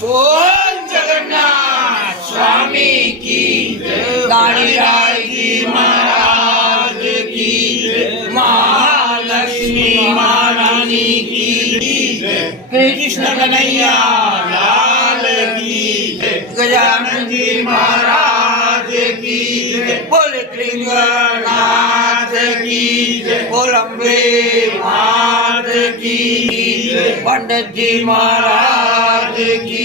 बोल जगन्नाथ स्वामी की कालीराज जी महाराज की महालक्ष्मी महारानी की कृष्ण कन्हैया लाल की गजानन जी महाराज की बोले त्रिंगनाथ की बोल अम्बे मात की पंडित जी महाराज की।